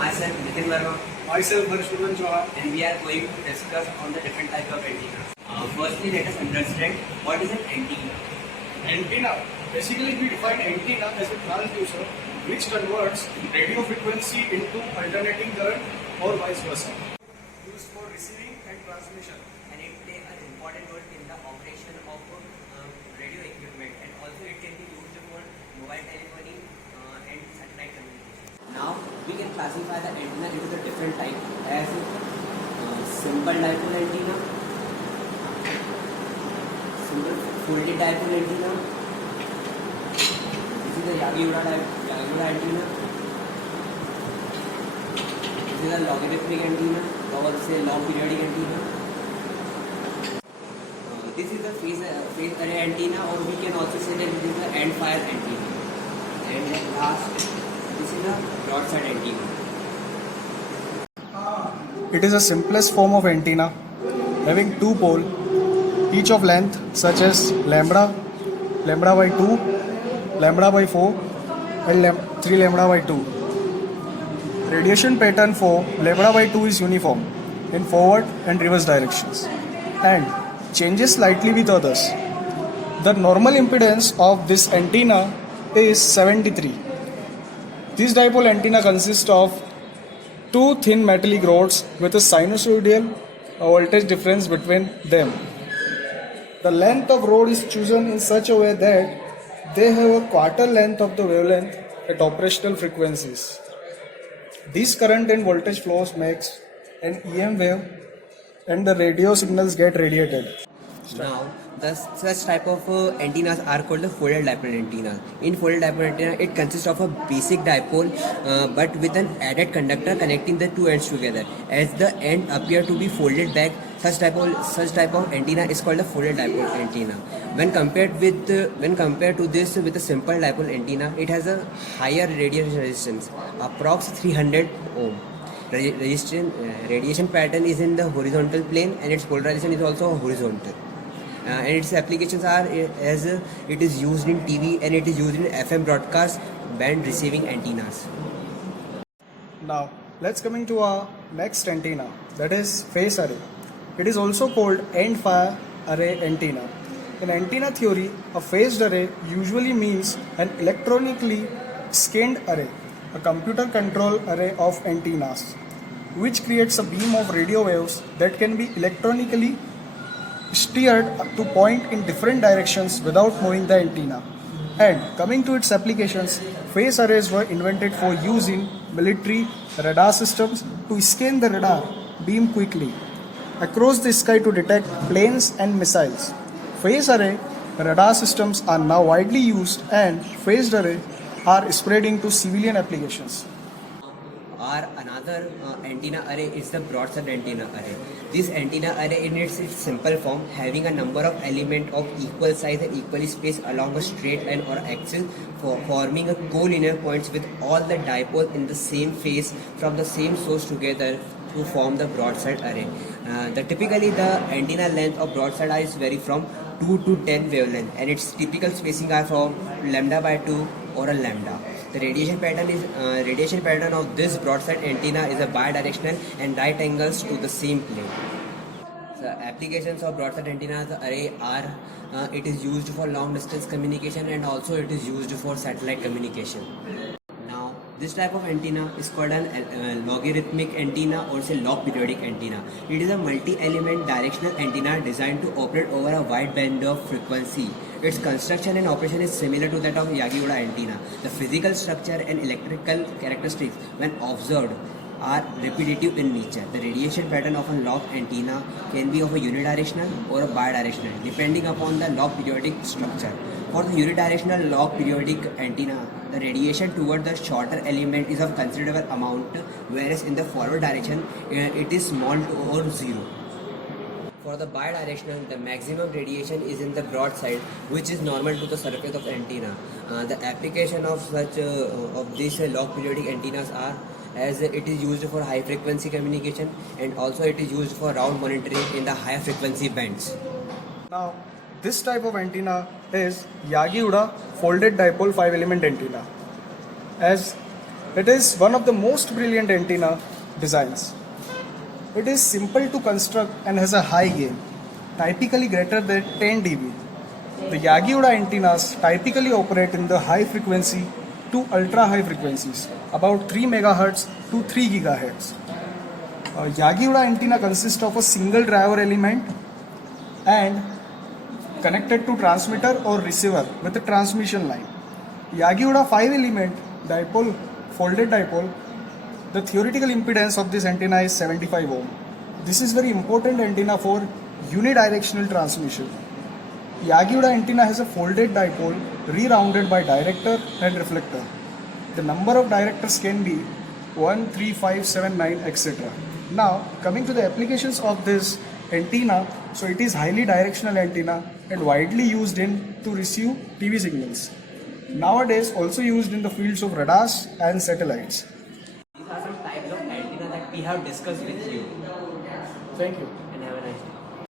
Myself, Nitin Verma, Myself, Harshvardhan Chauhan. and we are going to discuss on the different types of antennas. Firstly, let us understand what is an antenna. Antenna. Basically, we define antenna as a transducer which converts radio frequency into alternating current or vice versa. Used for receiving and transmission. And it plays an important role in the operation of radio equipment, and also it can be used for mobile telephony and satellite communication. Now we can classify the antenna into the different types as simple dipole antenna, simple folded dipole antenna. This is the Yagi-Uda antenna. This is a logarithmic antenna, or say long periodic antenna. This is the phase array antenna, or we can also say that this is the end fire antenna. And then last, this is the broadside antenna. It is the simplest form of antenna having two poles, each of length such as lambda, lambda by 2, lambda by 4 and 3 lambda by 2. Radiation pattern for lambda by 2 is uniform in forward and reverse directions and changes slightly with others. The normal impedance of this antenna is 73. This dipole antenna consists of two thin metallic rods with a sinusoidal voltage difference between them. The length of rod is chosen in such a way that they have a quarter length of the wavelength at operational frequencies. This current and voltage flows makes an EM wave and the radio signals get radiated. Now, such type of antennas are called the folded dipole antenna. In folded dipole antenna, it consists of a basic dipole but with an added conductor connecting the two ends together. As the end appear to be folded back, such type of antenna is called a folded dipole antenna. When compared to this with a simple dipole antenna, it has a higher radiation resistance, approx 300 ohm. Radiation pattern is in the horizontal plane, and its polarization is also horizontal. And its applications are as it is used in TV and it is used in FM broadcast band receiving antennas. Now, let's coming to our next antenna, that is phase array. It is also called end fire array antenna. In antenna theory, a phased array usually means an electronically scanned array, a computer control array of antennas, which creates a beam of radio waves that can be electronically steered to point in different directions without moving the antenna. And coming to its applications, phase arrays were invented for use in military radar systems to scan the radar beam quickly across the sky to detect planes and missiles. Phase array radar systems are now widely used, and phased array are spreading to civilian applications. Or another antenna array is the broadside antenna array. This antenna array in its simple form, having a number of elements of equal size and equally spaced along a straight line or axis, forming a collinear points with all the dipoles in the same phase from the same source together to form the broadside array. Typically the antenna length of broadside array is vary from 2 to 10 wavelength, and its typical spacing are from lambda by 2 or a lambda. The radiation pattern of this broadside antenna is a bidirectional and right angles to the same plane. The applications of broadside antenna array are it is used for long distance communication, and also it is used for satellite communication. Now, this type of antenna is called an logarithmic antenna, or say log periodic antenna. It is a multi-element directional antenna designed to operate over a wide band of frequency. Its construction and operation is similar to that of Yagi-Uda antenna. The physical structure and electrical characteristics, when observed, are repetitive in nature. The radiation pattern of a log antenna can be of a unidirectional or a bidirectional, depending upon the log periodic structure. For the unidirectional log periodic antenna, the radiation toward the shorter element is of considerable amount, whereas in the forward direction, it is small to or zero. For the bidirectional, the maximum radiation is in the broadside, which is normal to the surface of the antenna. The application of such of these log periodic antennas are as it is used for high frequency communication, and also it is used for route monitoring in the high frequency bands. Now, this type of antenna is Yagi-Uda folded dipole 5 element antenna. As It is one of the most brilliant antenna designs. It is simple to construct and has a high gain, typically greater than 10 dB. The Yagi-Uda antennas typically operate in the high frequency to ultra high frequencies, about 3 MHz to 3 GHz. Yagi-Uda antenna consists of a single driver element and connected to transmitter or receiver with a transmission line. Yagi-Uda 5 element dipole, folded dipole, the theoretical impedance of this antenna is 75 ohm. This is very important antenna for unidirectional transmission. Yagi-Uda antenna has a folded dipole re-rounded by director and reflector. The number of directors can be 1, 3, 5, 7, 9, etc. Now coming to the applications of this antenna, so it is highly directional antenna and widely used in to receive TV signals. Nowadays also used in the fields of radars and satellites. These are some types of antenna that we have discussed with you. Thank you.